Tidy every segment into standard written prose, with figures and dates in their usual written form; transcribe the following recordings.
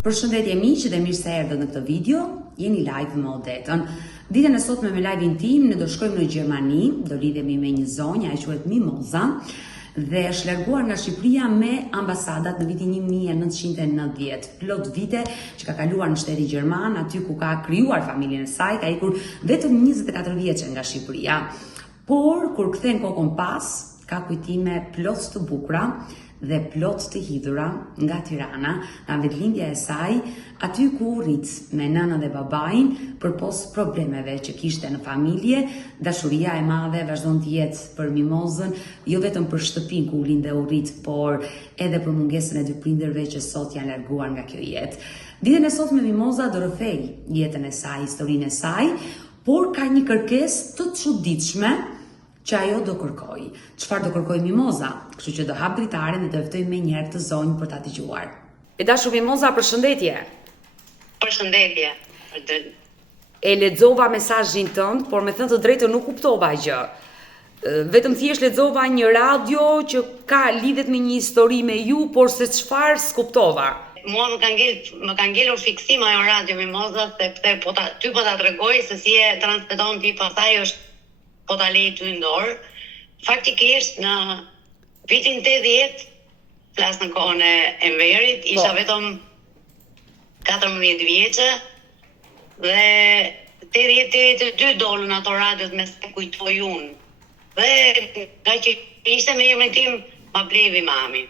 Përshëndetje miq dhe mirë se erdhët në këtë video. Jeni live me Odetën. Ditën e sotme me live-in tim ne do shkojmë në Gjermani, do lidhemi me një zonjë, ajo quhet Mimoza, dhe është larguar nga Shqipëria me ambasadat në vitin 1990. Plot vite që ka kaluar në shtetin gjerman, aty ku ka krijuar familjen e saj, ka ikur vetëm 24 vjeçë nga Shqipëria. Por kur kthen kokën pas, ka kujtime plot të bukura dhe plot të hidhura nga Tirana, nga vetëlindja e saj, aty ku rrit me nënën dhe babain, përpos problemeve që kishte në familje. Dashuria e madhe vazhdon të jetë për Mimozën, jo vetëm për shtëpinë ku u lind dhe u rrit, por edhe për mungesën e dy prindërve që sot janë larguar nga kjo jetë. Ditën e sotme Mimoza do rrëfej jetën e saj, historinë e saj, por ka një kërkesë të çuditshme që ajo do kërkoj. Çfarë do kërkoj Mimoza? Kështu që do hap dritaren dhe do ftoj me njerë të zonjë për ta dëgjuar. E dashur Mimoza, përshëndetje. Përshëndetje. E lexova mesazhin tënd, por me thënë të drejtën nuk kuptova gjë. Vetëm thjesht lexova një radio që ka lidhet me një histori me ju, por se çfarë s'kuptova. Mua më ka ngelur fiksim ajo radio Mimoza, sepse ty po ta tregoj se si e transmeton ti, pastaj është po ta lej ty në dorë. Faktikisht në vitin 80, flas në kohën e Enverit, isha vetëm 14 vjeçë dhe 82 dolën ato radiot me se kujtoj unë. Dhe nga që ishte me emrin tim, ma blevi mami.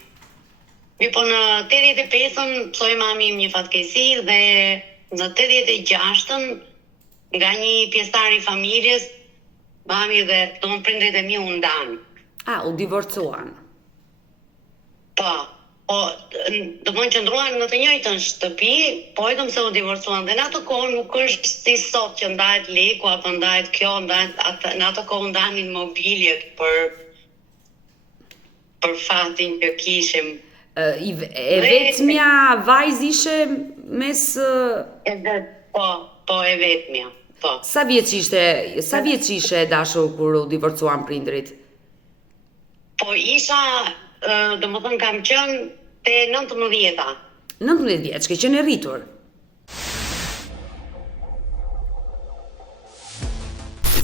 Po në 85-ën psoi mami im një fatkeqësi dhe në 86-ën nga një pjesëtar i familjes, mami dhe prindrit e mi u ndanë. U divorcuan. Po, do më qëndruan në të njëjtën shtëpi, po vetëm se u divorcuan. Dhe në ato kohë nuk është si sot që ndahet leku apo ndahet kjo, në ato kohë ndanin mobiljet për fatin që kishim. E vetmja vajzë ishe mes... Po, e vetmja. Po. Sa vjeç ishe dashur kur u divorcuan prindrit? Po isha, domethënë kam qenë te 19-a. 19 vjeç, ke qenë e rritur.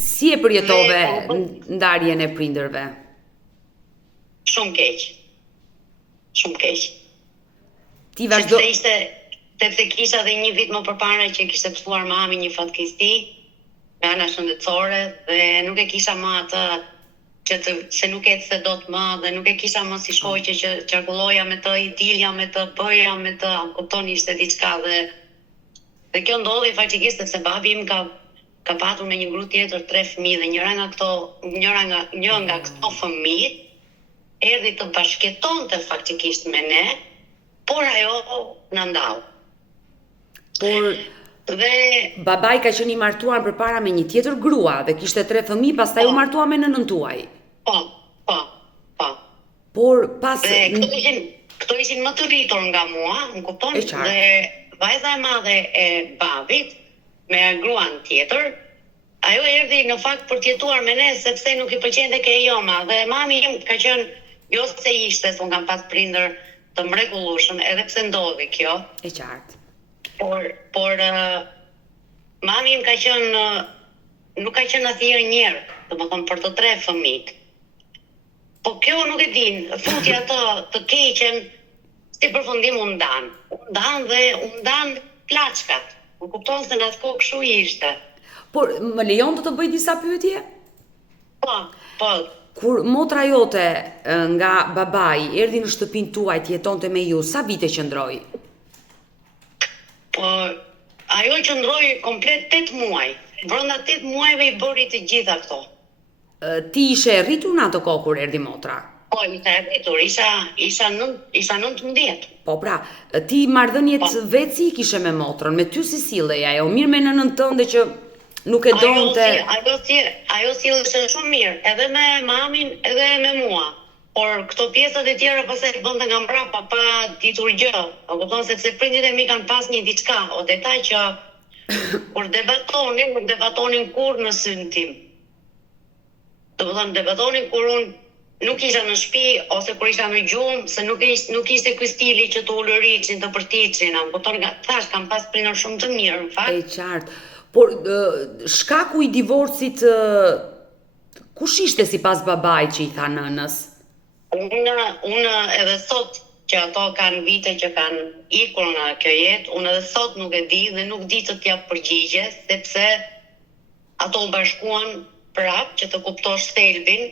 Si e përjetove ndarjen e prindërve? Shumë keq. Shumë keq. Ti vazhdo... Sepse kisha dhe një vit më përpara që kishte psuar mami një fatkeqësi me ana shëndetësore dhe nuk e kisha më atë se nuk ecse dot më dhe nuk e kisha më si shoqe që qarkulloja me të, i dilja me të, bëja me të, kupton, ishte diçka dhe kjo ndodhi faktikisht sepse babi im ka patur me një gru tjetër 3 fëmijë dhe një nga këto fëmijë erdhi të bashkëtonte faktikisht me ne, por ajo na ndau. Por babai ka qenë i martuar përpara me një tjetër grua dhe kishte 3 fëmijë, pastaj u martua me nënën tuaj. Po. Por pas këto ishin më të rritur nga mua, më kupton? Dhe vajza e madhe e babit me gruan tjetër, ajo erdhi në fakt për të jetuar me ne sepse nuk i pëlqente ke joma dhe mami im ka qenë jo se ishte, se unë kam pas prindër të mrekullueshëm, edhe pse ndodhi kjo. E qartë. Por mami im nuk ka qenë asnjëherë njerë, domethënë për të 3 fëmijët. Po kjo nuk e din, futi ato të keqen, si përfundim u ndan dhe u ndan plaçkat. U kupton se në atë kohë kështu ishte. Por më lejon të bëj disa pyetje? Po. Kur motra jote nga babai erdhi në shtëpinë tuaj të jetonte me ju, sa vite qëndroi? Po, ajo qëndroi komplet 8 muaj. Brenda 8 muajve i bëri të gjitha këto. Ti ishe rritur në ato kohë kur erdhi motra? Po, isha rritur, isha 19. Po pra, ti marrëdhëniet veci kishe me motrën, me ty si sillej ajo, mirë me nënën tënde që nuk e donte. Ajo sillej shumë mirë, edhe me mamin, edhe me mua. Por këto pjesët e tjera pastaj i bënte nga mbrapa pa ditur gjë. A kupton, sepse prindit e mi kanë pas një diçka, o detaj që kur debatonin kur në syn tim. Domethënë debatonin kur unë nuk isha në shtëpi ose kur isha në gjumë, se nuk ishte ky stili që të ulëriçin, të përtiçin, kupton, thash kam pas prindër shumë të mirë në fakt. E qartë. Por shkaku i divorcit kush ishte sipas babait që i tha nënës? Unë edhe sot që ato kanë vite që kanë ikur nga kjo jetë, unë edhe sot nuk e di dhe nuk di të t'jap përgjigje, sepse ato u bashkuan prap që të kuptosh thelbin.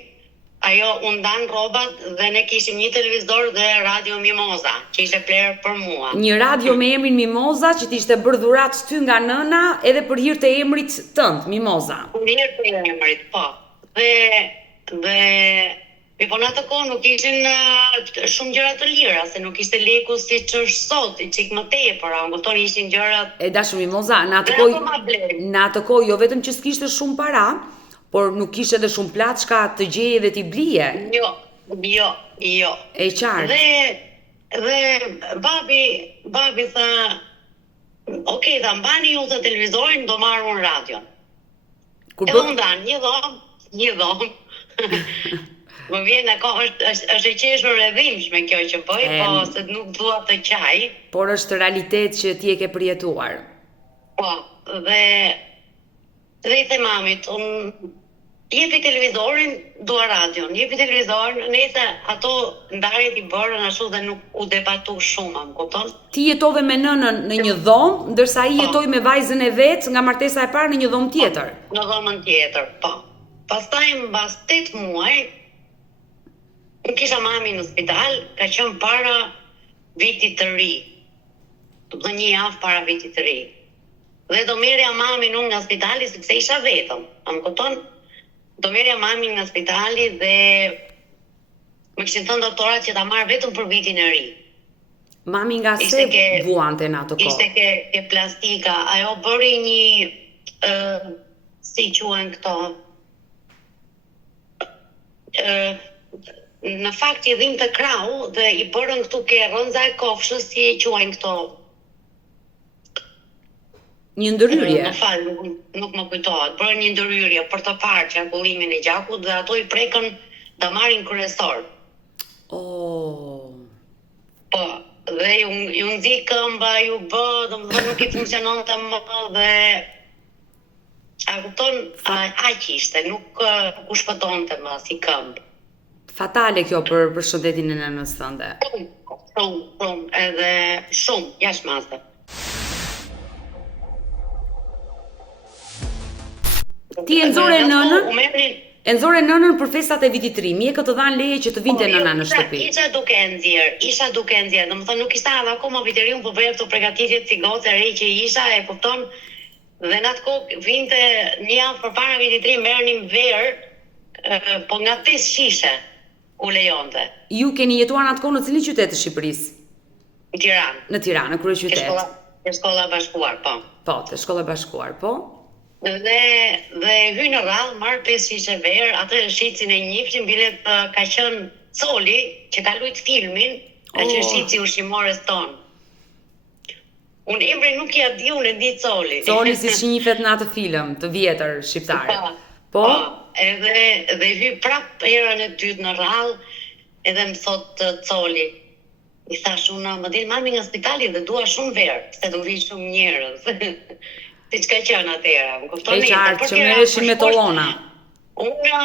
Ajo u ndan rrobat dhe ne kishim një televizor dhe radio Mimoza, që ishte pler për mua. Një radio me emrin Mimoza që t'ishte bërë dhuratë ty nga nëna edhe për hir të emrit tënd, Mimoza. Për hir të emrit, po. Dhe po në atë kohë nuk ishin shumë gjëra të lira, se nuk ishte leku siç është sot, i çik më tepër, kupton, ishin gjërat. E dashur Mimoza, në atë kohë jo vetëm që s'kishte shumë para, por nuk kishte edhe shumë plaçka të gjeje dhe t'i blije. Jo. E qartë. Dhe babi tha, okay, tha, mbani ju të televizorin, do marrë unë radion. Edhe unë dan, një dhomë. Më vjen është e qeshur e dhimbshme kjo që bëj, po se nuk dua të qaj. Por është realitet që ti e ke përjetuar. Po, dhe i the mamit, jepi televizorin, dua radion, jepi televizorin, nëse ato ndarjet i bërën ashtu dhe nuk u debatu shumë, më kupton? Ti jetove me nënën në një dhomë, ndërsa ai jetoi me vajzën e vet nga martesa e parë në një dhomë tjetër. Në dhomën tjetër, po. Pastaj mbas 8 muaj unë kisha mami në spital, ka qenë para vitit të ri. Do të thënë një javë para vitit të ri. Dhe do merrja mamin unë nga spitali sepse isha vetëm. Më kupton? Do merrja mamin nga spitali dhe më kishin thënë doktorat që ta marr vetëm për vitin e ri. Mami nga se vuante në ato kohë? Ishte ke plastika, ajo bëri një si quhen këto në fakt i dhim të krau dhe i bërën këtu ke rënza e kofshës, si e quajnë këto. Një ndërhyrje. Në fal, nuk më kujtohet. Bërën një ndërhyrje për të parë qarkullimin e gjakut dhe ato i prekën damarin kryesor. Po, dhe ju nxi këmba, ju bë, domethënë nuk i funksiononte më dhe a kupton, aq ishte, nuk u shpëtonte më si këmbë. Fatale kjo për shëndetin e nënës tënde. Shumë, edhe shumë, jashtëmase. Ti e nxore nënën për festat e vitit të ri, mjekët të dhanë leje që të vinte nëna në shtëpi. Isha duke e nxjerr, domethënë nuk ishte edhe akoma viteri, unë po bëja këto përgatitjet si gocë e re që isha, e kupton? Dhe në atë kohë vinte një javë përpara vitit të ri, merrnim verë, po nga 5 shishe u lejonte. Ju keni jetuar në atë kohë në cilin qytet të Shqipërisë? Në Tiranë. Në Tiranë, në kryeqytet. Te shkolla bashkuar, po. Po, te shkolla bashkuar, po. Dhe hy në radhë, marr 5 shishe verë, atë shicin e njifshin, bilet ka qenë Coli, që ka luajt filmin, ka qenë shici ushqimores tonë. Unë emri nuk ja di, unë e di Coli. Coli si shinjifet në atë film, të vjetër shqiptare. Po? Edhe hy prap herën e dytë në radhë, edhe më thot Coli. I thash unë, më del mami nga spitali dhe dua shumë verë, se do vi shumë njerëz. Si që ka qenë atëra, më kuptoni? E qartë, që merreshin me tollona. Unë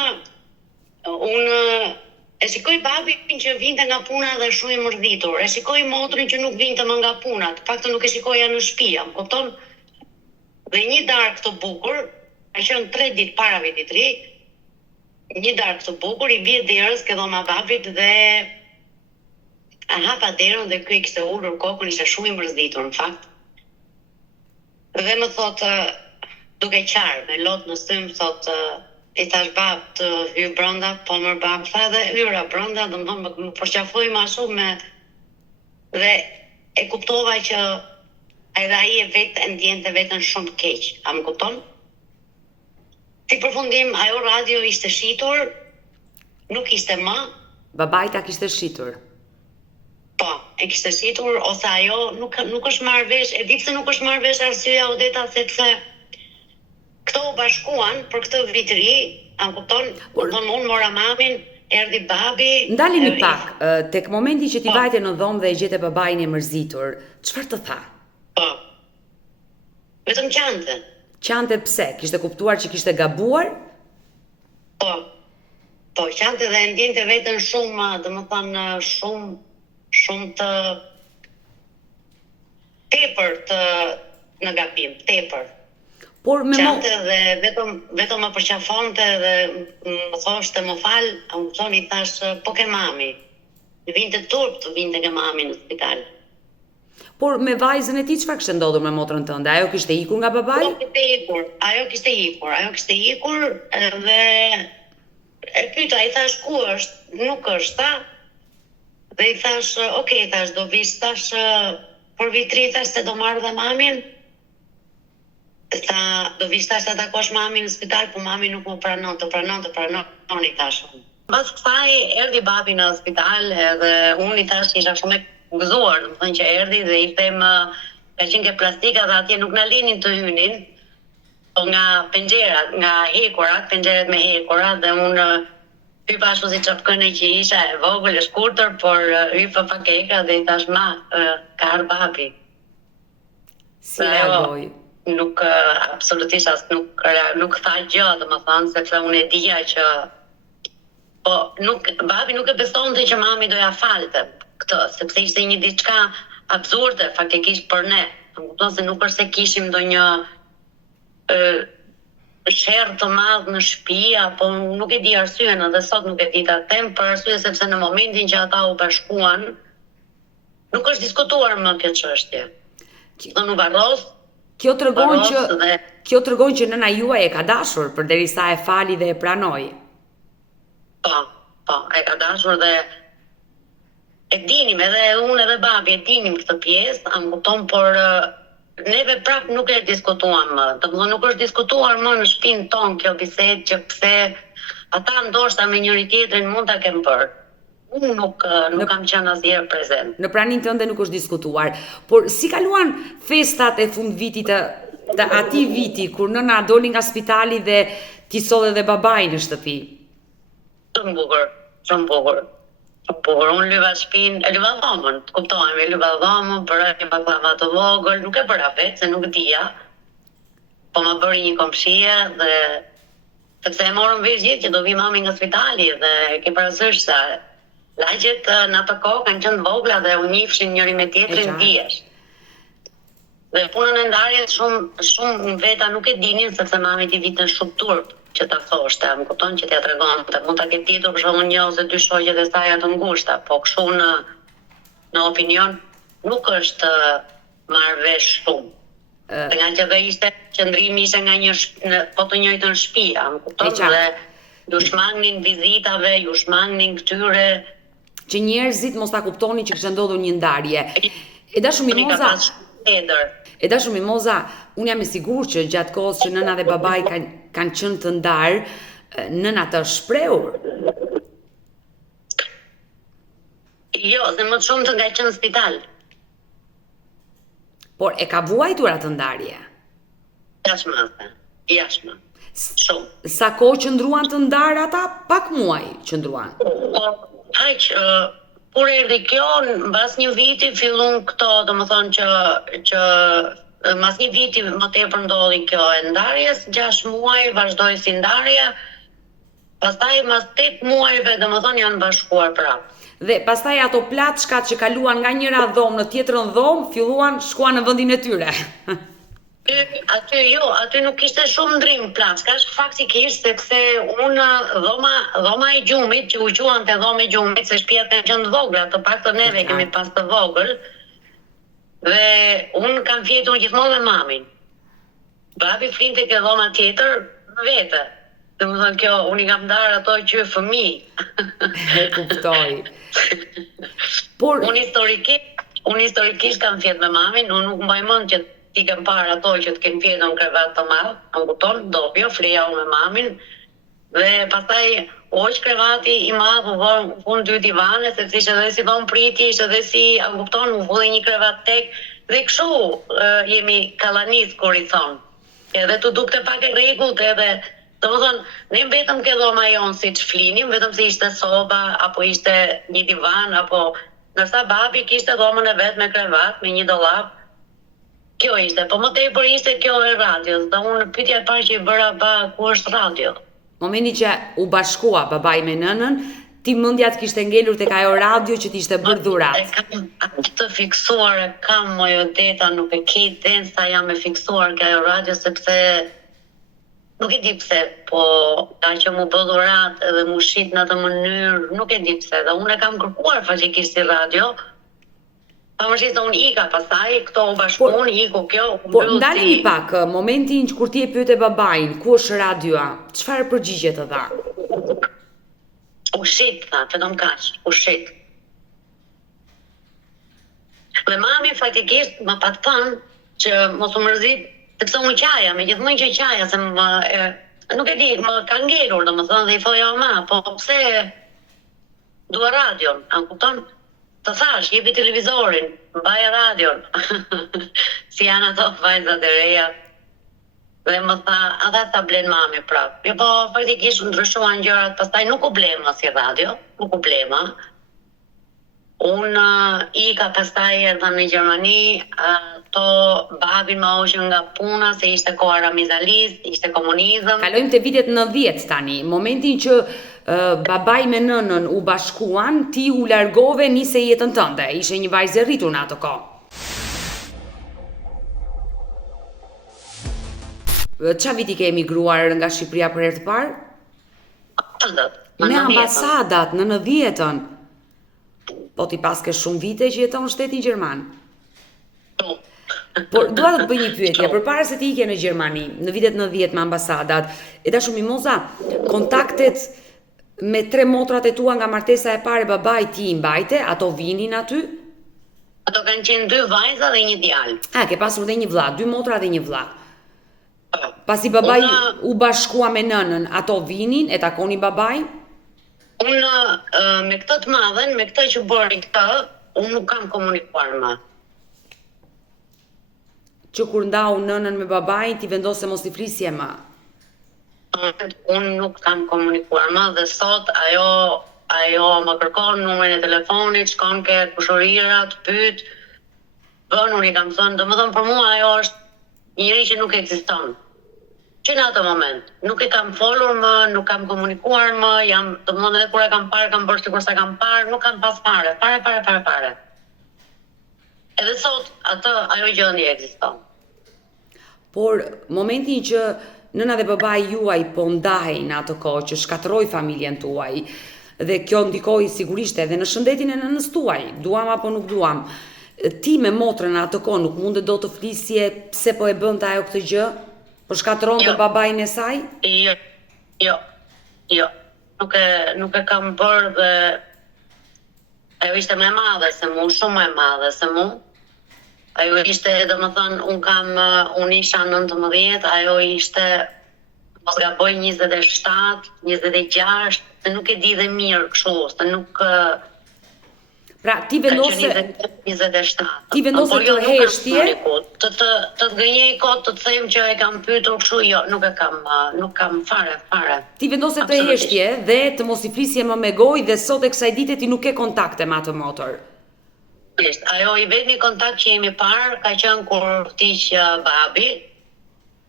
e shikoj babin që vinte nga puna dhe shumë i mërdhitur, e shikoj motrin që nuk vinte më nga puna, të paktën nuk e shikoja në shtëpi, më kupton? Dhe një darkë të bukur, ka qenë 3 ditë para vitit të ri, një darkë të bukur, i bie derës ke dhoma babit dhe a hapa derën dhe ky kishte ulur kokën, ishte shumë i mërzditur në fakt. Dhe më thot, duke qarë, me lot në sym, thot, i thash bab të hy brenda, po mër bab, tha dhe hyra brenda, dhe më përqafoj ma shumë dhe e kuptova që edhe ai e vetë e ndjente vetën shumë keq, a më kupton? Si përfundim, ajo radio ishte shitur, nuk ishte më. Babajta kishte shitur. Po, e kishte shitur, ose ajo nuk është marrë vesh, e di pse nuk është marrë vesh arsyeja Odeta, sepse këto u bashkuan për këtë vit të ri, a kupton? Unë mora mamin erdhi babi. Ndalemi pak, tek momenti që ti vajte në dhomë dhe e gjete babain e mërzitur, çfarë të tha? Po. Vetëm qante. Qante pse? Kishte kuptuar që kishte gabuar? Po. Po, qante dhe ndjente veten shumë, domethënë shumë të tepër të në gabim, tepër. Por me qante dhe vetëm më përqafonte dhe më thoshte më fal, më thoni thash po ke mami. Vinte turp të vinte ke mami në spital. Por me vajzën e tij çfarë kishte ndodhur me motrën tënde? Ajo kishte ikur nga babai? Ajo kishte ikur dhe e pyeta, i thash ku është? Nuk është, tha. Dhe i thash, okay, thash do vish, thash për vitri, thash se do marrë dhe mamin. Tha, do vish, thash ta takosh mamin në spital, po mami nuk më pranon, të pranoni, thash. Pas kësaj erdhi babi në spital edhe unë i thash isha shumë e gëzuar, do të thënë që erdhi dhe i them ka qenë ke plastika dhe atje nuk na lenin të hynin, po nga penxherat, nga hekurat, penxheret me hekurat dhe unë hypa ashtu si çapkëne që isha e vogël e shkurtër, por hypa pak ekra dhe i thash ma, ka ardhur babi. Si reagoi? Nuk absolutisht as nuk tha gjë, domethënë, sepse unë e dija që babi nuk e besonte që mami doja falte këtë, sepse ishte një diçka absurde faktikisht për ne. Kupton se nuk është se kishim ndonjë sherr të madh në shtëpi, apo nuk e di arsyen, edhe sot nuk e di ta them, për arsye sepse në momentin që ata u bashkuan, nuk është diskutuar më kjo çështje. Do nuk varros. Kjo tregon që nëna juaj e ka dashur përderisa e fali dhe e pranoi. Po, e ka dashur dhe e dinim, edhe unë edhe babi e dinim këtë pjesë, a më kupton, por neve prap nuk e diskutuam më. Domethënë nuk është diskutuar më në shtëpinë tonë kjo bisedë që pse ata ndoshta me njëri tjetrin mund ta kenë bërë. Unë nuk kam qenë asnjëherë prezent. Në praninë tënde nuk është diskutuar, por si kaluan festat e fundvitit të atij viti kur nëna doli nga spitali dhe ti solli dhe babain në shtëpi? Shumë bukur. Unë lyva shtëpinë, e lyva dhomën, kuptohemi, lyva dhomën, bëra një baklava të vogël, nuk e bëra vetë, se nuk dija, po më bëri një komshie dhe sepse e morëm vesh gjithë që do vi mami nga spitali dhe ke parasysh se lagjet në atë kohë kanë qenë vogla dhe u njihshin njëri me tjetrin dijesh. Dhe punën e ndarjes shumë veta nuk e dinin sepse mami t'i vitën shumë turp që ta thoshte, më kupton, që t'ia tregonte, mund ta ketë ditur për shembull një ose dy shoqet e saj të ngushta, po kështu në opinion nuk është marrë vesh shumë. Nga që dhe qëndrimi ishte nga po të njëjtën shtëpi, më kupton, dhe ju shmangnin vizitave, ju shmangnin këtyre që njerëzit mos ta kuptonin që kishte ndodhur një ndarje. E dashur Mimoza, unë jam e sigurt që gjatë kohës që nëna dhe babai kanë qenë të ndarë, nëna të shprehur. Jo, se më shumë të nga qenë në spital. Por e ka vuajtur atë ndarje? Jashtë. Shumë. Sa kohë qëndruan të ndarë ata? Pak muaj qëndruan. Kur erdhi kjo, mbas një viti fillon këto, domethënë që mbas një viti më tepër ndodhi kjo e ndarjes, 6 muaj vazhdoi si ndarje. Pastaj mbas 8 muajve, domethënë janë bashkuar prapë. Dhe pastaj ato plaçkat që kaluan nga njëra dhomë në tjetrën dhomë, shkuan në vendin e tyre. Aty nuk ishte shumë ndrim plaçkash, faktikisht sepse unë dhoma e gjumit, që u quante dhomë e gjumit, se shtëpiat kanë qenë të vogla, të paktën neve kemi pas të vogël, dhe unë kam fjetur gjithmonë me mamin. Babi flinte ke dhoma tjetër vete. Domethënë kjo, unë i kam ndarë ato që fëmijë. E kuptoj. Por unë historikisht kam fjetur me mamin, unë nuk mbaj mend që ti kam parë ato që të kenë fjetur në krevat të madh, më kupton, dopjo, fleja unë me mamin, dhe pastaj oq krevati i madh u vën 2 divane, sepse ishte edhe si dhomë priti, ishte edhe si, më kupton, u vë një krevat tek, dhe kështu jemi kallanis kur i thon. Edhe tu dukte pak e rregullt, edhe Domethënë, ne mbetëm ke dhoma jonë si që flinim, vetëm se ishte soba, apo ishte një divan, apo ndërsa babi kishte dhomën e vet me krevat, me një dollap. Kjo ishte, po më tepër ishte kjo e radios, dhe unë pyetja e parë që i bëra ku është radio. Momenti që u bashkua babai me nënën, ti mendja të kishte ngelur tek ajo radio që t'ishte bërë dhurat. E kam atë të fiksuar, e kam mojo deta, nuk e ke den sa jam e fiksuar ke ajo radio, sepse nuk e di pse, po ka që mu bë dhurat edhe mu shit në atë mënyrë, nuk e di pse, dhe unë e kam kërkuar faqekisht si radio, pavarësisht se unë ika pastaj, këto u bashkuan, iku kjo, Po ndalemi pak, momentin që kur ti e pyete babain, ku është radioa, çfarë përgjigje të dha? Ushit, tha, vetëm kaq, ushit. Dhe mami faktikisht më pat thënë që mos u mërzit, sepse unë qaja, me gjithmonë që qaja, se nuk e di, më ka ngelur, domethënë, dhe i thoja ma, po pse dua radion, a kupton? Të thash, jepi televizorin, mbaj radion. Si janë ato vajzat e reja. Dhe më tha, ata ta blen mami prap. Jo, po faktikisht ndryshuan gjërat, pastaj nuk u blema si radio, nuk u blema. Unë ika pastaj erdha në Gjermani, to babin më hoqën nga puna, se ishte koha ramizalisë, ishte komunizëm. Kalojmë te vitet 90 tani, momentin që babai me nënën u bashkuan, ti u largove, nise jetën tënde, ishe një vajzë e rritur në ato kohë. Qa viti ke emigruar nga Shqipëria për herë të parë? Me ambasadat në 90-ën. Po ti pas ke shumë vite që jeton në shtetin gjerman. Por dua të të bëj një pyetje, përpara se ti ike në Gjermani, në vitet 90 me ambasadat, e dashur Mimoza, kontaktet me 3 motrat e tua nga martesa e parë babai ti i mbajte, ato vinin aty? Ato kanë qenë 2 vajza dhe 1 djalë. Ke pasur dhe një vlla, 2 motra dhe 1 vlla. Pasi babai u bashkua me nënën, ato vinin, e takoni babai? Unë me këtë të madhen, me këtë që bëri këtë, unë nuk kam komunikuar më. Që kur ndau nënën me babain, ti vendose mos i flisje më? Unë nuk kam komunikuar më dhe sot ajo më kërkon numrin e telefonit, shkon ke kushërirat, pyet, bën, unë i kam thënë, domethënë për mua ajo është njëri që nuk ekziston. Që në atë moment, nuk e kam folur më, nuk kam komunikuar më, domethënë edhe kur e kam parë, kam bërë sikur sa kam parë, nuk kam pas fare. Edhe sot ajo gjendje ekziston. Por momentin që nëna dhe babai juaj po ndahej në atë kohë, që shkatërroi familjen tuaj, dhe kjo ndikoi sigurisht edhe në shëndetin e nënës tuaj, duam apo nuk duam, ti me motrën në atë kohë nuk mundet do të flisje pse po e bënte ajo këtë gjë? Po shkatëronte babain e saj? Jo. Nuk e kam bërë dhe ajo ishte më e madhe se mu, shumë më e madhe se mu. Ajo ishte, domethënë, unë isha 19, ajo ishte, mos gaboj 27, 26, se nuk e di dhe mirë kështu, se nuk... Pra, ti vendose... 27. Ti vendose të heshtje? Të të gënjej kot të them që e kam pyetur kështu, jo, nuk kam fare. Ti vendose të heshtje dhe të mos i flisje më me gojë dhe sot e kësaj dite ti nuk ke kontakte me atë motor. Ajo i vetmi kontakt që jemi parë ka qenë kur vdiq babi,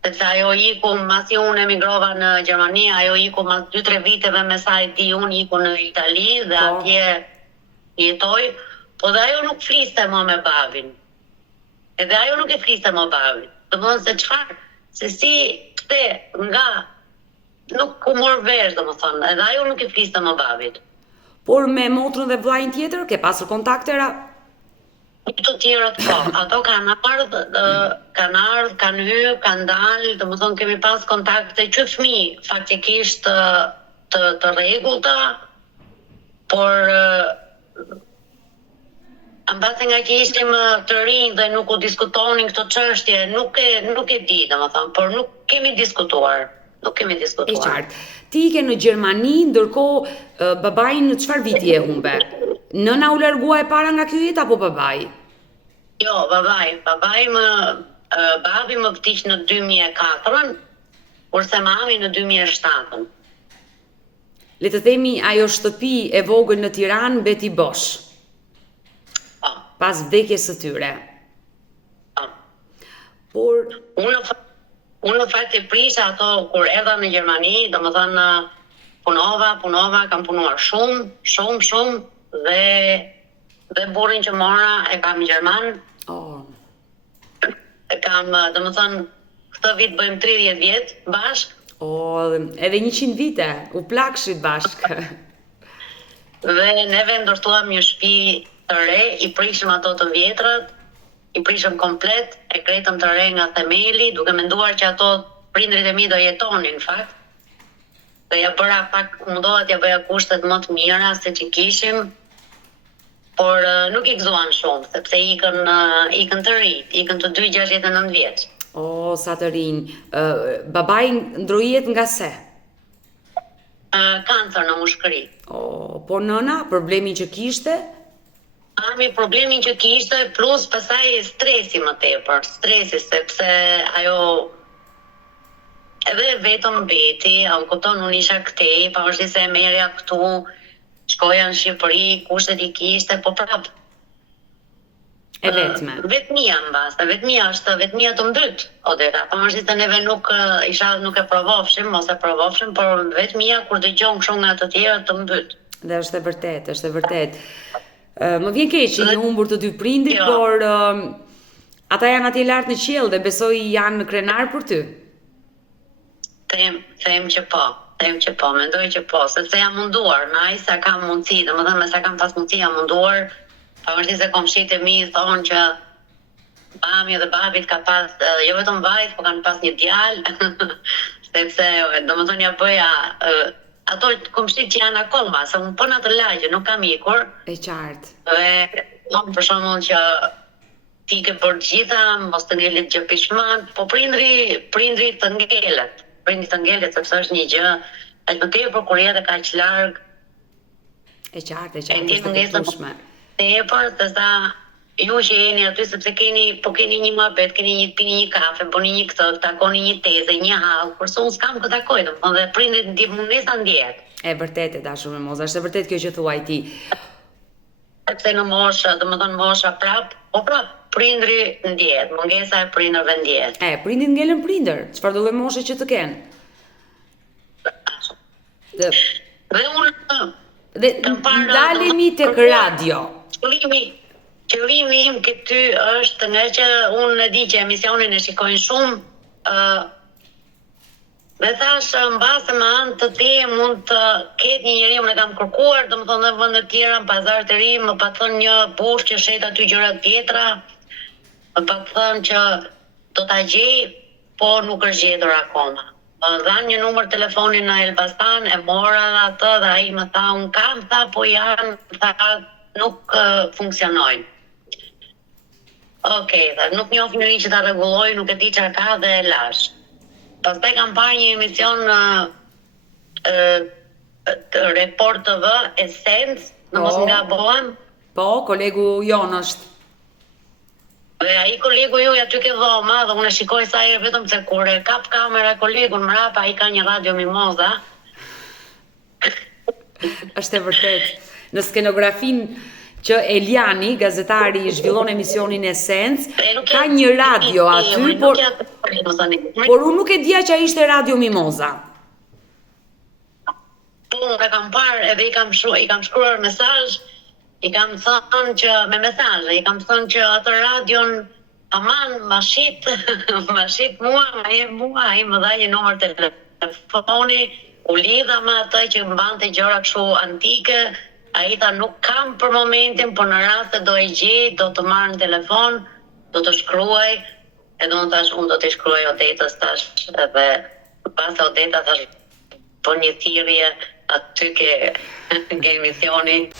sepse ajo iku masi unë emigrova në Gjermani, ajo iku mas 2-3 viteve me sa e di unë iku në Itali dhe atje jetoj, po dhe ajo nuk fliste më me babin. Edhe ajo nuk e fliste më babin. Domethënë se çfarë? Se si pse nga nuk u mor vesh, domethënë, edhe ajo nuk e fliste më babit. Por me motrën dhe vllajin tjetër ke pasur kontaktera? Të tjerët po, ato kanë ardhur, kanë hyrë, kanë dalë, domethënë kemi pas kontakte që fëmijë, faktikisht të rregullta, por mbase nga që ishim të rinj dhe nuk u diskutonin këto çështje, nuk e di, domethënë, por nuk kemi diskutuar. E qartë. Ti ike në Gjermani, ndërkohë babain në çfarë viti e humbe? Nëna u largua e para nga ky jetë apo babai? Jo, babai. Babi më vdiq në 2004, kurse mami në 2007. Le të themi ajo shtëpi e vogël në Tiranë mbeti bosh. Po. Pas vdekjes së tyre. Po. Por Unë në fakt e prisha ato kur erdha në Gjermani, domethënë punova, kam punuar shumë dhe burrin që mora e kam gjerman. Oh. E kam, domethënë këtë vit bëjmë 30 vjet bashk. Edhe 100 vite, u plakshit bashk. Dhe neve ndërtuam një shtëpi të re, i prishëm ato të vjetrat, i prishëm komplet, e kretëm të re nga themeli, duke menduar që ato prindrit e mi do jetonin, në fakt. Dhe ja bëra pak, mundova t'ja bëja kushtet më të mira se që kishim, por nuk i gëzuan shumë, sepse ikën të ri, ikën të 69 vjeç. Sa të rinj. Babai ndrojiet nga se? Kancer në mushkëri. Po nëna, problemin që kishte? Mami problemin që kishte, plus pasaj stresi më tepër. Stresi, sepse ajo edhe vetëm beti, kupton, unë isha këtej, pavarësisht se e merja këtu, shkoja në Shqipëri, kushtet i kishte, po prapë. E vetme. Vetmia mbasta, vetmia është vetmia të mbyt, Odeta. Pavarësisht se neve nuk e provofshim, mos e provofshim, por vetmia kur dëgjon kështu nga të tjerë të mbyt. Dhe është e vërtet. Më vjen keq që një humbur të dy prindrit, por ata janë atje lart në qiell dhe besoj janë krenar për ty. Them që po, mendoj që po, sepse jam munduar, në aq sa kam mundësi, domethënë me sa kam pas mundësi jam munduar. Pavarësisht se komshitë e mi thonë që mami dhe babit ka pas, jo vetëm vajzë, po kanë pas një djalë, sepse domethënë ja bëja ato komshitë që janë akoma, se unë po në të lagje, nuk kam ikur. E qartë. Dhe për shembull që ti ke bërë gjitha, mos të ngelet gjë pishman, po prindri të ngelet, sepse është një gjë aq më tepër kur jetë kaq larg. E qartë, është e kuptueshme. Tepër, se sa ju që jeni aty sepse keni një muhabet, pini një kafe, bëni një këtë, takoni një teze, një hall, kurse unë s'kam këtë takoj, domethënë dhe prindrit munesa ndjehet. E vërtet e dashur me moza, është e vërtet kjo që thuaj ti. Sepse në moshë, domethënë mosha prap prindri ndjehet, mungesa e prindërve ndjehet. Prindit ngelen prindër, çfarë do lloj moshe që të kenë. Dhe unë ndalemi tek radio. Qëllimi im këty është nga që unë di që emisionin e shikojnë shumë, dhe thash mbase me anë të te mund të ketë një njeri, unë e kam kërkuar, domethënë në vende të tjera, në pazar të ri, më pa thënë një bush që shet aty gjërat vjetra, më pa thënë që do ta gjej, po nuk është gjetur akoma. Dhanë një numër telefoni në Elbasan, e mora dhe atë dhe ai më tha, unë kam, tha, po janë, tha, nuk funksionojnë. Okej, tha, nuk njoh njëri që ta rregulloj, nuk e di çfarë ka dhe e lash. Pastaj kam parë një emision Report TV, Essence, në mos ngabohem. Po, kolegu jon është. Dhe ai kolegu ju aty ke dhoma dhe unë e shikoj sa herë vetëm se kur e kap kamera kolegun mrapa, ai ka një radio mimoza. Është e vërtet. Në skenografin që Eliani, gazetari, zhvillon emisionin Essence, ka një radio aty, por unë nuk e dija që ai ishte radio mimoza. Po, unë e kam parë edhe i kam shkruar mesazh, i kam thënë që me mesazhe, i kam thënë që atë radion aman ma shit mua, ai më dha një numër telefoni, u lidha me atë që mbante gjëra kështu antike. Ai tha nuk kam për momentin, por në rast se do e gjej, do të marr në telefon, do të shkruaj, edhe unë thash, unë do të shkruaj Odetës tash, edhe pas Odeta thash, po një thirrje aty ke emisioni.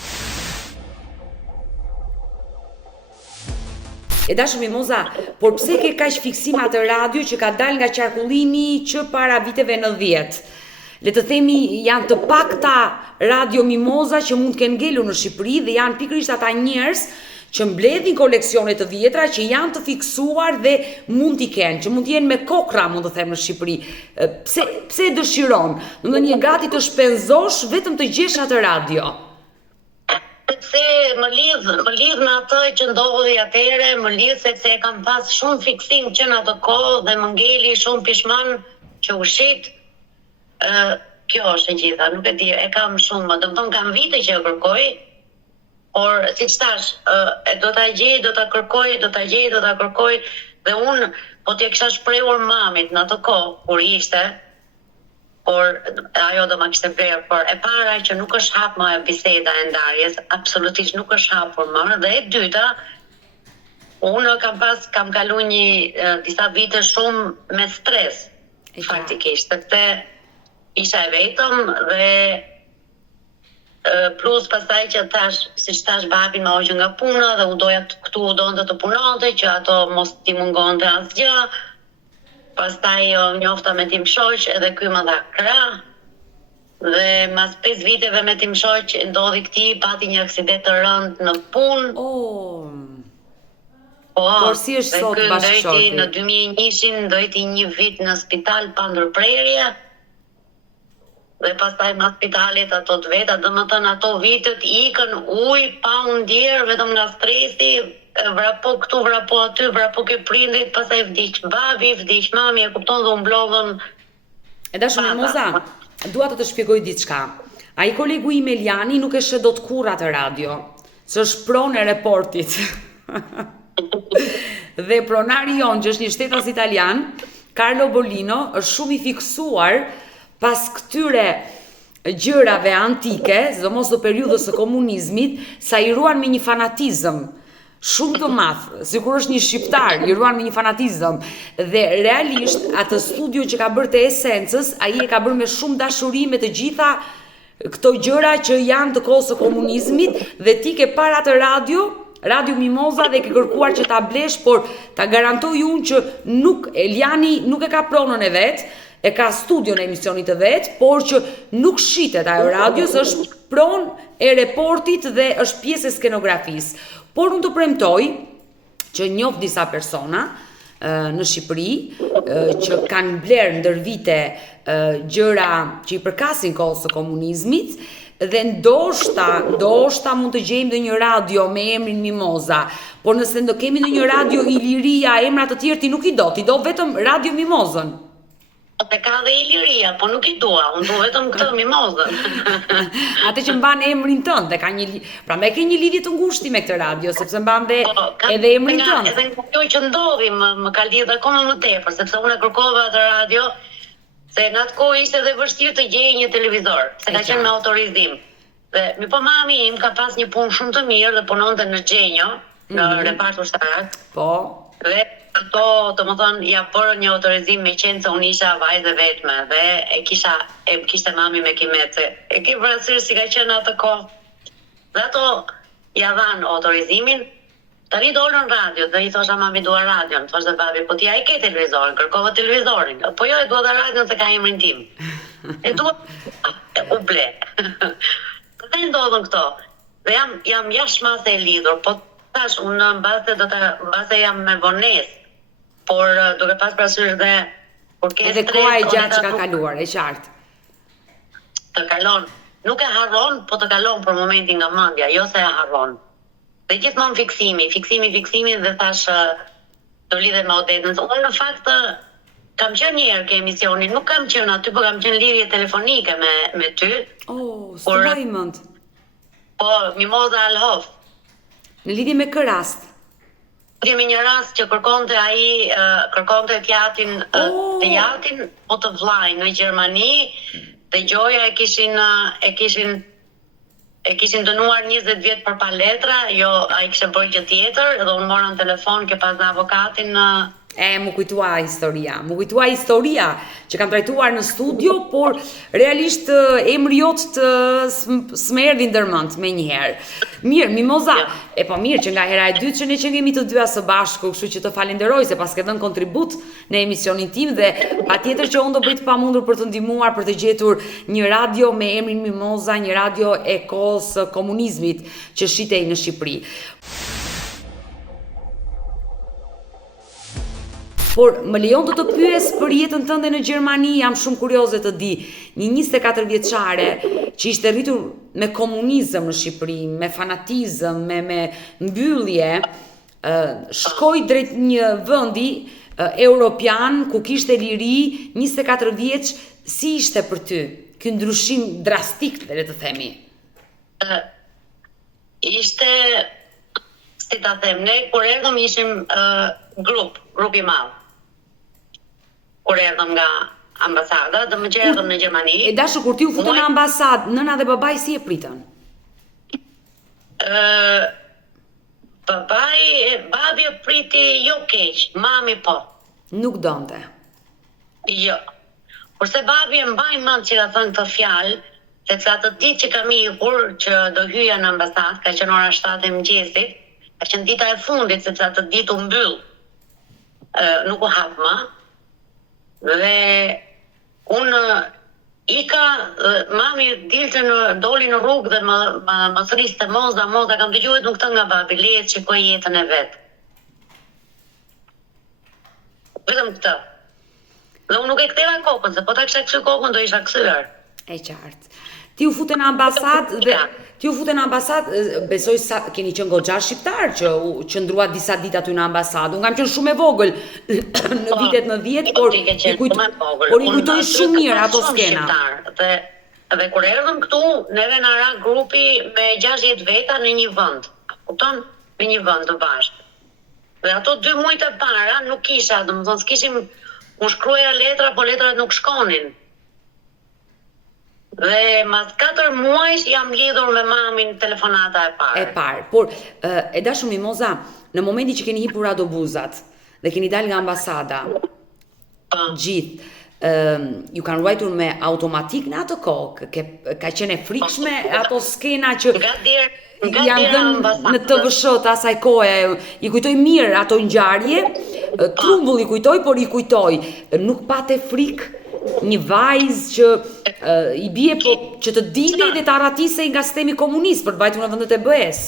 E dashur Mimoza, por pse ke kaq fiksim atë radio që ka dalë nga qarkullimi që para viteve 90? Le të themi janë të pakta radio mimoza që mund të kenë ngelur në Shqipëri dhe janë pikërisht ata njerëz që mbledhin koleksione të vjetra që janë të fiksuar dhe mund t'i kenë, që mund t'jenë me kokra, mund të them në Shqipëri. Pse e dëshiron? Domethënë je gati të shpenzosh vetëm të gjesh atë radio. Sepse më lidh me atë që ndodhi atëherë, më lidh sepse e kam pas shumë fiksim që në atë kohë dhe më ngeli shumë pishman që u shit. Kjo është e gjitha, nuk e di, e kam shumë, domethënë kam vite që e kërkoj, por siç thash, do ta gjej, do ta kërkoj, do ta gjej, do ta kërkoj, dhe unë po t'ja kisha shprehur mamit në atë kohë kur ishte, por ajo do ma kishte blerë, por e para që nuk është hap më biseda e ndarjes, absolutisht nuk është hapur më, dhe e dyta, unë kam kalu disa vite shumë me stres, faktikisht, sepse isha e vetëm dhe plus pastaj që siç thash babin më hoqën nga puna dhe u doja këtu u donte të punonte që ato mos t'i mungonte asgjë. Pastaj njofta me tim shoq edhe ky më dha krah. Dhe mas 5 viteve me tim shoq ndodhi këtij, pati një aksident të rënd në punë. Por si është sot bashkëshorti? Në 2001 ndojti një vit në spital pa ndërprerje. Dhe pastaj mas spitalit ato të veta, domethënë ato vitet ikën ujë pa u ndjerë vetëm nga stresi, vrapo këtu, vrapo aty, vrapo ke prindrit, pastaj vdiq babi, vdiq mami, e kupton dhe u mblodhën. E dashur Mimoza, dua të shpjegoj diçka. Ai kolegu im Eliani nuk e sheh dot kurrë atë radio, se është pronë e reportit. Dhe pronari jon, që është një shtetas italian, Carlo Bolino, është shumë i fiksuar pas këtyre gjërave antike, sidomos të periudhës së komunizmit, sa i ruan me një fanatizëm shumë të madh, sikur është një shqiptar, i ruan me një fanatizëm. Dhe realisht atë studio që ka bërë te Esencës, ai e ka bërë me shumë dashuri me të gjitha këto gjëra që janë të kohës së komunizmit, dhe ti ke para atë Radio Mimoza, dhe ke kërkuar që ta blesh, por ta garantoj unë që Eliani nuk e ka pronën e vet, e ka studio në emisionit të vetë, por që nuk shitet ajo radios, është pronë e reportit dhe është pjesë e skenografisë. Por unë të premtoj që njoh disa persona në Shqipëri që kanë blerë ndër vite gjëra që i përkasin kohës së komunizmit, dhe ndoshta mund të gjejmë në një radio me emrin Mimoza, por nëse do kemi në një radio Iliria, emra të tjerë ti nuk i do vetëm Radio Mimozën. Te ka dhe Iliria, po nuk i dua, unë dua vetëm këtë Mimozën. Atë që mban emrin tënd, prandaj ke një lidhje të ngushtë me këtë radio, sepse mban edhe emrin tënd. Edhe kjo që ndodhi më ka lidhur akoma më tepër, sepse unë kërkova atë radio, se në atë kohë ishte edhe vështirë të gjej një televizor, se ka qenë me autorizim. Dhe po mami im ka pas një punë shumë të mirë dhe punonte në Xhenjo, në reparto ushtarak. Po. Dhe ato, domethënë, ja bërë një autorizim me qenë se unë isha vajzë vetme dhe e kishte mami me kimece. E ke parasysh si ka qenë atë kohë. Dhe ato ja dhanë autorizimin. Tani dolën radio dhe i thosha mami dua radion, thoshte babi, po ti ai ke televizorin, kërkova televizorin. Po jo, e dua dha radion se ka emrin tim. E dua u ble. Dhe ndodhën këto. Dhe jam jashtëmase e lidhur, po tash unë mbase jam me vonesë. Por duke pas parasysh dhe kur ke edhe koha e gjatë që ka kaluar, e qartë. Të kalon, nuk e harron, po të kalon për momentin nga mendja, jo se e harron. Dhe gjithmonë fiksimi dhe thash do lidhe me Odetën. Unë në fakt kam qenë një herë ke emisionin, nuk kam qenë aty, po kam qenë lidhje telefonike me ty. S'toj mend. Po, Mimoza Alhof. Në lidhje me kë rast? Kemi një rast që kërkonte teatrin po të vllajën në Gjermani, dhe gjoja e kishin dënuar 20 vjet për pa letra, jo ai kishte bërë gjë tjetër, dhe unë mora në telefon ke pas avokatin Mu kujtua historia që kam trajtuar në studio, por realisht emri jot s'më erdhi ndërmend me njëherë. Mirë, Mimoza, po mirë që nga hera e dytë që ne që kemi të dyja së bashku, kështu që të falenderoj se pas ke dhënë kontribut në emisionin tim, dhe patjetër që unë do bëj të pamundur për të ndihmuar për të gjetur një radio me emrin Mimoza, një radio e kohës komunizmit që shitej në Shqipëri. Por më lejon të pyes për jetën tënde në Gjermani, jam shumë kurioze të di. Një 24 vjeçare që ishte rritur me komunizëm në Shqipëri, me fanatizëm, me mbyllje, shkoi drejt një vendi europian ku kishte liri, 24 vjeç, si ishte për ty ky ndryshim drastik, le të themi? Ishte, si ta them, ne kur erdhëm ishim grup i madh. Kur erdhëm nga ambasada, dhe më që erdhëm në Gjermani. E dashur, kur ti u futën në ambasadë, nëna dhe babai si e pritën? Babi e priti jo keq, mami po. Nuk donte. Jo. Kurse babi e mbaj mend që ka thënë këtë fjalë, sepse atë ditë që kam ikur, që do hyja në ambasadë, ka qenë ora 7 e mëngjesit, ka qenë dita e fundit, sepse atë ditë u mbyll. Nuk u hap më. Dhe unë ika, mami doli në rrugë dhe më thriste moza, kam dëgjuar nuk këtë nga babi, leje të shikoj jetën e vet. Vetëm këtë. Dhe unë nuk e ktheva kokën, se po ta kisha kthy kokën do isha kthyer. E qartë. Ti u fute në ambasadë dhe besoj sa keni qenë goxha shqiptar që qëndrua disa ditë aty në ambasadë. Unë kam qenë shumë e vogël në vitet 90, por i kujtoj shumë mirë ato skena. Dhe kur erdhëm këtu, neve na ra grupi me 60 veta në një vend. Kupton? Në një vend të bashkë. Dhe ato 2 muajt e para nuk kisha, domethënë s'kishim, unë shkruaja letra, po letrat nuk shkonin. Dhe mas 4 muajsh jam lidhur me mamin telefonata e parë. E parë, por e dashur Mimoza, në momentin që keni hipur radobuzat dhe keni dalë nga ambasada, gjithë, ju kanë ruajtur me automatik në atë kohë, ka qenë e frikshme ato skena që janë dhënë në TVSH të asaj kohe, i kujtoj mirë ato ngjarje, trumbull i kujtoj, por i kujtoj, nuk pate frikë një vajzë që i bie po që të dilej dhe të arratisej nga sistemi komunist për të vajtur në vendet e BE-s.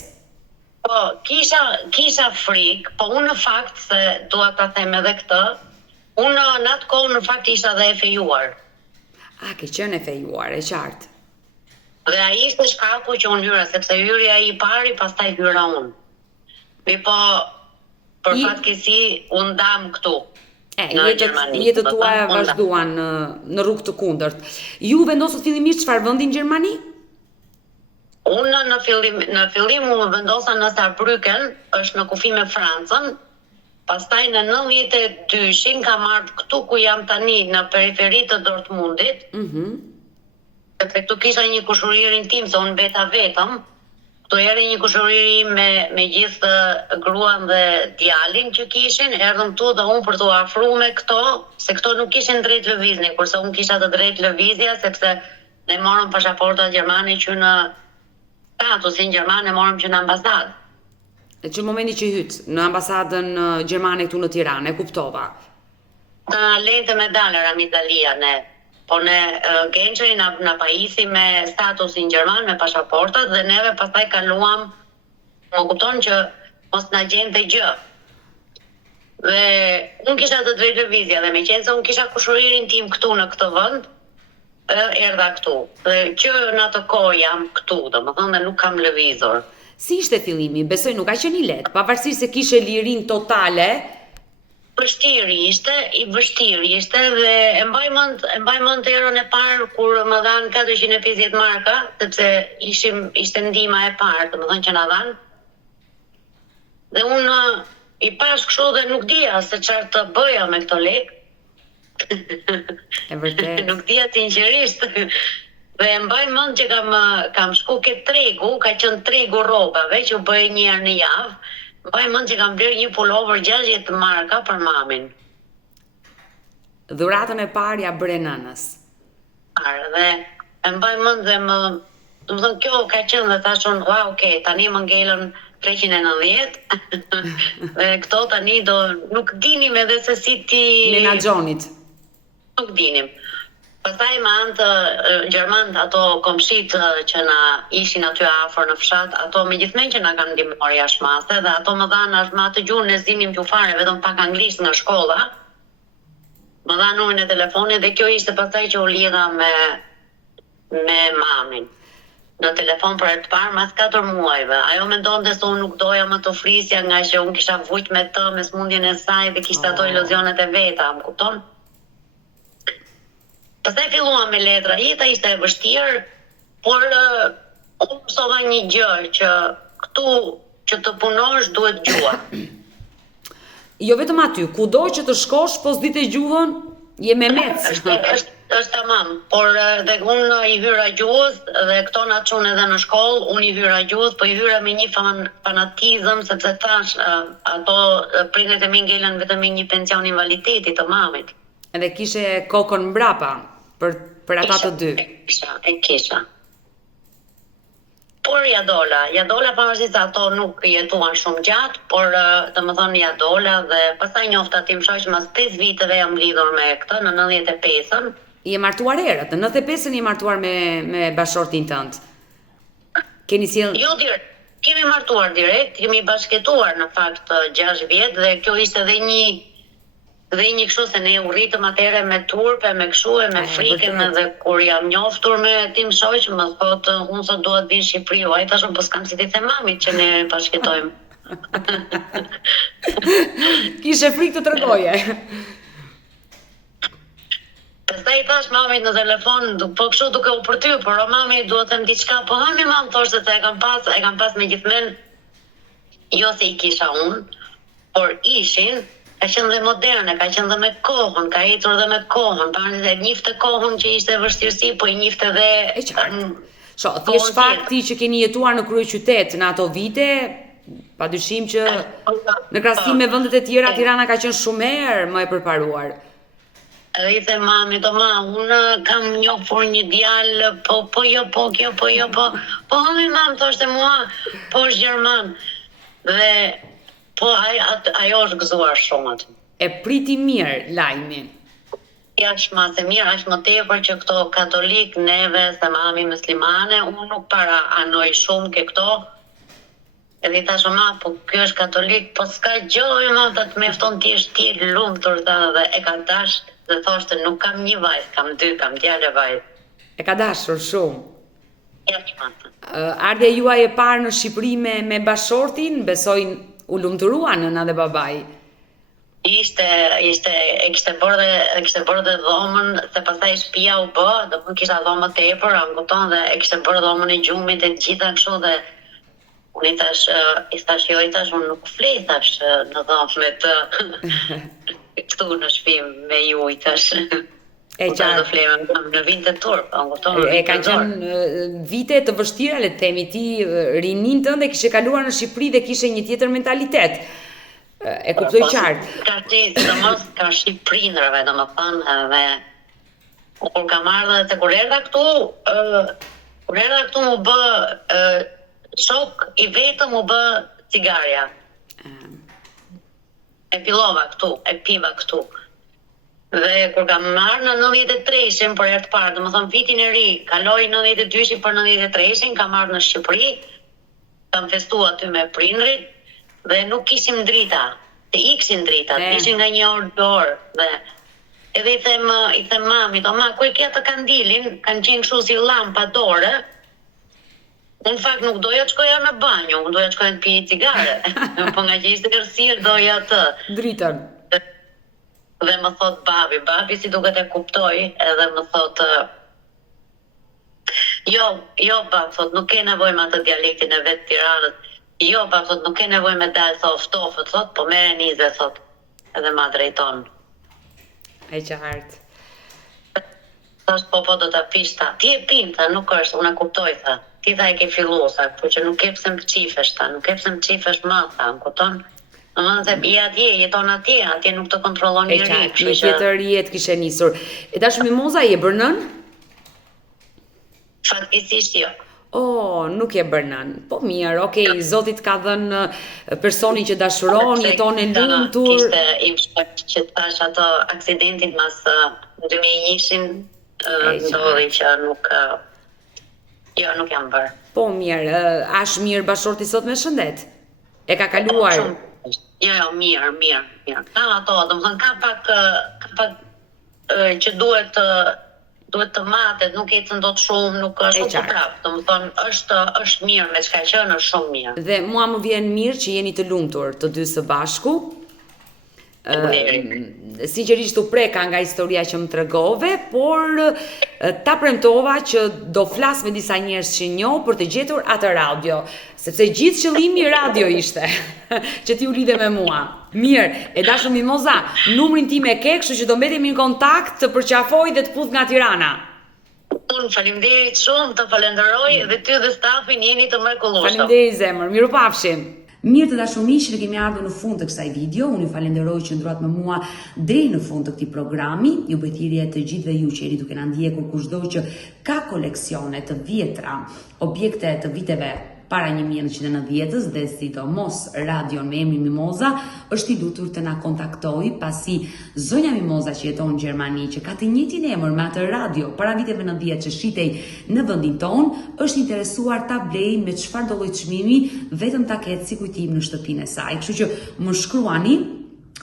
Po, kisha frikë, po unë në fakt se dua ta them edhe këtë, unë në atë kohë në fakt isha dhe e fejuar. Ke qenë e fejuar, e qartë. Dhe ai ishte shkaku që unë hyra, sepse hyri ai i pari, pastaj hyra unë. Mi po, për fatkeqësi unë ndam këtu. Jetët tuaja vazhduan në rrugë të kundërt. Ju vendosët fillimisht çfarë vendi në Gjermani? Unë në fillim u vendosa në Saarbrücken, është në kufi me Francën. Pastaj në 92-shin kam ardhur këtu ku jam tani, në periferi të Dortmundit. Sepse këtu kisha një kushuririn tim, se unë veta vetëm. Këtu erdhi një kushuriri me gjithë gruan dhe djalin që kishin, erdhëm tu dhe unë për t'u afruar me këto, se këto nuk kishin drejt lëvizje, kurse unë kisha të drejt lëvizja, sepse ne morëm pasaporta gjermane që në statusin gjerman e morëm që në ambasadë. E që momenti që hytë në ambasadën gjermane këtu në Tiranë, e kuptova? Në lejtë me dalëra në Italia, ne. Po ne gençeri na pajisi me statusin gjerman, me pasaportat, dhe neve pastaj kaluam, më kupton që mos na gjente gjë. Dhe unë kisha të drejtë lëvizja, dhe me qenë se unë kisha kushuririn tim këtu në këtë vend, erdha këtu. Dhe që në atë kohë jam këtu, domethënë dhe nuk kam lëvizur. Si ishte fillimi? Besoj nuk ka qenë i lehtë, pavarësisht se kishe lirin totale. Vështirë ishte dhe e mbaj mend herën e parë kur më dhanë 450 marka, sepse ishte ndihma e parë, domethënë që na dhanë. Dhe unë i pash kështu dhe nuk dija se çfarë të bëja me këto lekë. E vërtet. Nuk dija sinqerisht. Dhe e mbaj mend që kam shku ke tregu, ka qenë tregu rrobave që u bëj një herë në javë. Mbaj mend që kam bler një pullover 60 marka për mamin. Dhuratën e parë ja bëre nënës. Dhe e mbaj mend dhe domethënë kjo ka qenë dhe thashun, okay, tani më ngelën 390. Dhe këto tani nuk dinim edhe se si ti menaxhonit. Nuk dinim. Pastaj me anë të gjermant, ato komshit që na ishin aty afër në fshat, ato megjithëse që na kanë ndihmuar jashtë mase, dhe ato më dhanë me atë gjuhën e zinim që fare, vetëm pak anglisht nga shkolla, më dha numrin e telefonit dhe kjo ishte pastaj që u lidha me mamin. Në telefon për të parë mas 4 muajve. Ajo mendonte se unë nuk doja më të flisja nga që unë kisha vujt me të me smundjen e saj dhe kishte ato iluzionet e veta, më kupton? Pastaj filluam me letra. Jeta ishte e vështirë, por unë mësova një gjë që këtu që të punosh duhet gjuha. Jo vetëm aty, kudo që të shkosh, po s'dite gjuhën, je me mec. Është tamam, por dhe unë i hyra gjuhës dhe këto na çun edhe në shkollë, unë i hyra gjuhës, po i hyra me një fanatizëm sepse thash ato prindërit e mi ngelen vetëm me një pension invaliditeti të mamit. Edhe kishe kokën mbrapa për ata të dy. E kisha. Por ja dola pavarësisht se ato nuk jetuan shumë gjatë, por domethënë ja dola dhe pastaj njofta tim shoq mas 5 viteve jam lidhur me këtë në 95-ën. Je martuar herët, në 95-ën je martuar me bashortin tënd. Keni sjell Jo direkt, kemi martuar direkt, kemi bashkëtuar në fakt 6 vjet dhe kjo ishte edhe një kështu se ne u rritëm atëherë me turpe, me kështu e me frikën edhe kur jam njoftur me tim shoq më thotë unë sot dua të vi në Shqipëri, ai thashun po s'kam si ti the mamit që ne bashkëtojmë. Kishe frikë të tregoje. Pastaj i thash mamit në telefon, po kështu duke u përty, por o mami duhet të them diçka, po mami mam thoshte se e kam pas me gjithmen, jo se i kisha unë, por ishin, ka qenë dhe moderne, ka qenë dhe me kohën, ka ecur dhe me kohën, pavarësisht se njifte kohën që ishte vështirësi, po i njifte dhe thjesht fakti që keni jetuar në kryeqytet në ato vite, padyshim që në krahasim me vendet e tjera Tirana ka qenë shumë herë më e përparuar. Edhe i the mami, unë kam njohur një djalë, po jo, po mami mam thoshte mua, po është gjerman. Dhe po ajo është gëzuar shumë aty. E priti mirë lajmin. Jashtë ma se mirë, ashtë më tepër që këto katolik neve, se mami muslimane, unë nuk para anoj shumë ke këto. Edhe i thashë ma, po kjo është katolik, po s'ka gjoj ma, dhe të mefton ti është ti lumtur dhe e ka dasht dhe thoshte nuk kam një vajzë, kam 2, kam djalë e vajzë. E ka dashur shumë. Jashtë ma. Ardhja juaj e parë në Shqipëri me bashortin, besoj u lumturuan nëna dhe babai. E kishte bërë dhe dhomën, se pastaj shtëpia u bë, do të kisha dhomë tepër, kupton, dhe e kishte bërë dhomën e gjumit e gjitha kështu dhe unë i thash, unë nuk flej, thash, në dhomë me të këtu në shtëpi me ju, i thash. E qartë. Në vinte turp, kupton. E kanë qenë vite të vështira, le të themi, ti rinin tënde kishe kaluar në Shqipëri dhe kishe një tjetër mentalitet. E kuptoj qartë. Ka sidomos ka shqiprindrave, domethënë, edhe kur kam ardhur se kur erdha këtu mu bë shok i vetëm u bë cigarja. E fillova këtu, e piva këtu. Dhe kur kam marrë në 93-shin për herë të parë, domethënë vitin e ri, kaloi 92-shin për 93-shin, kam marrë në Shqipëri, kam festuar aty me prindrit dhe nuk kishim drita, të iksin dritat, ishin nga 1 orë 2 orë dhe edhe i them mamit, ma, ku e kja të kandilin, kanë qenë kështu si lampa dore. Në fakt nuk doja të shkoja në banjo, unë doja të shkoja të pije cigare, po nga që ishte errësirë doja të dritën. Dhe më thot babi si duket e kuptoj, edhe më thot jo bab, thot, nuk ke nevojë me atë dialektin e vetë Tiranës. Jo bab, thot, nuk ke nevojë me dalë softofët, thot, po merre nizve, thot, edhe ma drejton. E qartë. Thash po do ta pish ta. Ti e pinta, nuk është, unë e kuptoj, tha. Ti tha e ke fillu, tha, por që nuk e pse më qifesh, tha, nuk e pse më qifesh më, tha, më kupton? Domethënë se i atje, jeton atje nuk të kontrollon njëri. E qartë, një tjetër jetë kishe nisur. E tash Mimoza je bërë nën? Fatkeqësisht jo. Nuk je bërë nën. Po mirë, okay, Zoti ka dhënë personin që dashuron, jeton e lumtur. Kishte im shoq që tash ato aksidentin mas 2001-shin ndodhi që nuk jam bërë. Po mirë, ash mirë bashorti sot me shëndet? E ka kaluar? Jo, mirë. Ka ato, domethënë ka pak që duhet të matet, nuk ecën dot shumë, nuk është të prapë. Domethënë është mirë me çka qenë, është shumë mirë. Dhe mua më vjen mirë që jeni të lumtur të dy së bashku. Sinqerisht u preka nga historia që më tregove, por ta premtova që do flas me disa njerëz që njoh për të gjetur atë radio, sepse gjithë qëllimi radio ishte që ti u lidhe me mua. Mirë, e dashur Mimoza, numrin tim e ke, kështu që do mbetemi në kontakt të përqafoj dhe të pudh nga Tirana. Unë faleminderit shumë, të falenderoj dhe ty dhe stafin jeni të mrekullueshëm. Faleminderit zemër, mirupafshim. Mirë të dashur miq, ne kemi ardhur në fund të kësaj video. Unë ju falenderoj që ndruat me mua deri në fund të këtij programi. Ju bëj thirrje të gjithëve ju që jeni duke na ndjekur, kushdo që ka koleksione të vjetra, objekte të viteve para 1990-s dhe sidomos radion me emrin Mimoza, është i lutur të na kontaktoj, pasi zonja Mimoza që jeton në Gjermani, që ka të njëjtin emër me atë radio para viteve 90 që shitej në vendin ton, është interesuar ta blej me çfarë do lloj çmimi, vetëm ta ketë si kujtim në shtëpinë e saj. Kështu që më shkruani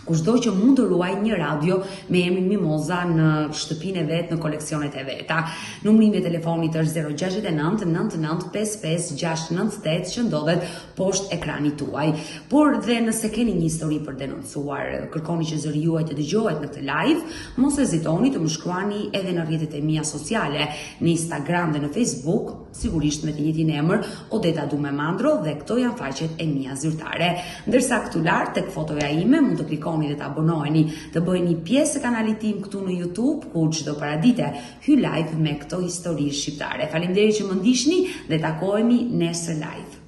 kushdo që mund të ruaj një radio me emrin Mimoza në shtëpinë e vet, në koleksionet e veta. Numri i telefonit është 069 99 55 698 që ndodhet poshtë ekranit tuaj. Por dhe nëse keni një histori për denoncuar, kërkoni që zëri juaj të dëgjohet në këtë live, mos hezitoni të më shkruani edhe në rrjetet e mia sociale, në Instagram dhe në Facebook, sigurisht me të njëjtin emër, Odeta Dume Mandro, dhe këto janë faqet e mia zyrtare. Ndërsa këtu lart tek fotoja ime mund të klikoni dhe të abonoheni, të bëheni pjesë e kanalit tim këtu në YouTube, ku çdo paradite hy live me këto histori shqiptare. Faleminderit që më ndiqni dhe takohemi nesër live.